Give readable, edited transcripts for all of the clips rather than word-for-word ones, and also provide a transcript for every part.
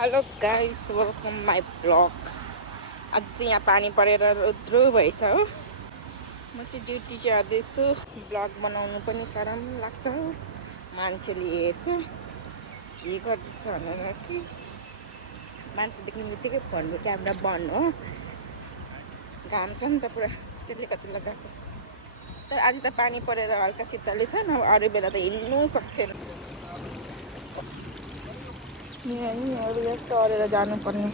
Hello guys, welcome my blog. आज चाहिँ यहाँ पानी परेर रुद्रो भएछ हो। म चाहिँ ड्युटी चाहिँ जाँदैछु। ब्लग बनाउनु पनि सरम लाग्छ हो, मान्छेले हेर्छ के गर्दैछ भनेर कि मान्छे देख्ने बित्तिकै फोनको क्यामेरा बन्द हो। घाम छ नि त पुरा, त्यसले गर्दा लगाएको। तर आज त पानी परेर हल्का शीतलै छ, नभए अरू बेला त हिँड्नु सक्थेन। यहाँ तरेर जानुपर्ने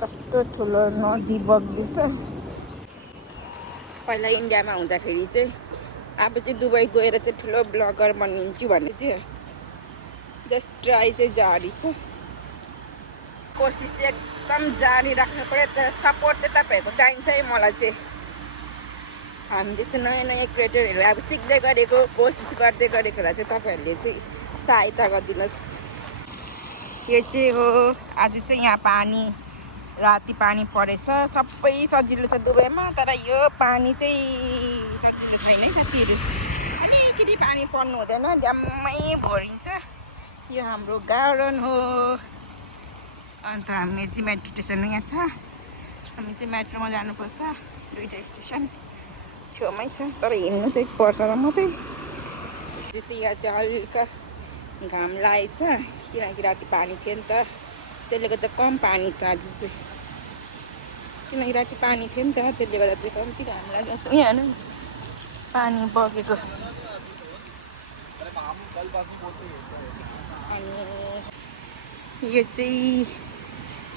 कस्तो ठुलो नदी बग्दैछ। पहिला इन्डियामा हुँदाखेरि चाहिँ अब चाहिँ दुबई गएर चाहिँ ठुलो ब्लगर बनिन्छु भन्ने चाहिँ जस्ट ट्राई चाहिँ जारी छ। कोसिस चाहिँ एकदम जारी राख्नु पऱ्यो, तर सपोर्ट चाहिँ तपाईँहरूको चाहिन्छ है मलाई चाहिँ। हामी जस्तो नयाँ नयाँ क्रिएटरहरू अब सिक्दै गरेको, कोसिस गर्दै गरेकोलाई चाहिँ तपाईँहरूले चाहिँ सहायता गरिदिनुहोस्। यो चाहिँ हो आज चाहिँ यहाँ पानी, राति पानी परेछ। सबै सजिलो छ दुबईमा, तर यो पानी चाहिँ सजिलो छैन है साथीहरू। अलिकति पानी पर्नु हुँदैन, ड्याम्मै भरिन्छ। यो हाम्रो गार्डन हो। अन्त हामी चाहिँ मेट्रो स्टेसन यहाँ छ। हामी चाहिँ मेट्रोमा जानुपर्छ। दुईवटा स्टेसन छेउमै छ, तर हिँड्नु चाहिँ पर्छ र मात्रै। त्यो चाहिँ यहाँ चाहिँ हल्का घाम लागेको छ, किनकि राति पानी थियो नि त, त्यसले गर्दा कम पानी छ आज चाहिँ। किनकि राति पानी थियो नि त, त्यसले गर्दा चाहिँ कम्ती घाम लागेको छ। यहाँ हेर्नु पानी बगेको। अनि यो चाहिँ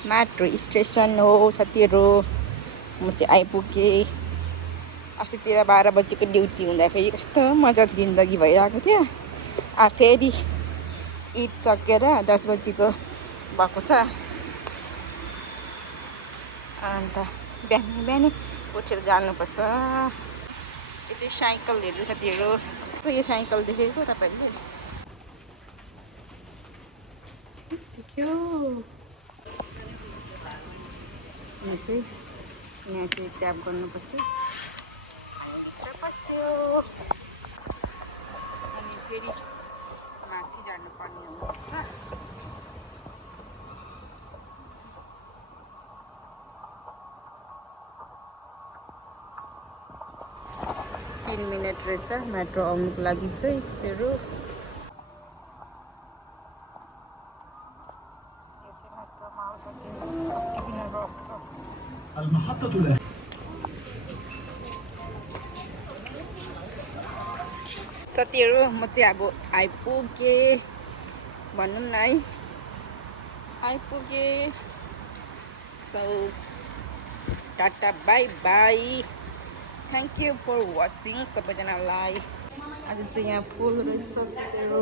मेट्रो स्टेसन हो साथीहरू। म चाहिँ आइपुगेँ। अस्तितिर 12 बजीको ड्युटी हुँदाखेरि कस्तो मजा जिन्दगी भइरहेको थियो। फेरि ईद सकेर 10 बजीको भएको छ। अन्त बिहानै बिहानै उठेर जानुपर्छ। यो चाहिँ साइकलहरू साथीहरू। यो साइकल देखेको तपाईँहरूले देख्यो? यहाँ चाहिँ ट्याप गर्नुपर्छ। अनि फेरि माथि जानुपर्ने हुन्छ। 3 मिनट रहेछ मेट्रो आउनुको लागि चाहिँ साथीहरू। साथीहरू म चाहिँ अब आइपुगेँ भनौँ न है, आइपुगेँ। So tata bye bye, thank you for watching सबैजनालाई। आज चाहिँ यहाँ फुल रहेछ साथीहरू।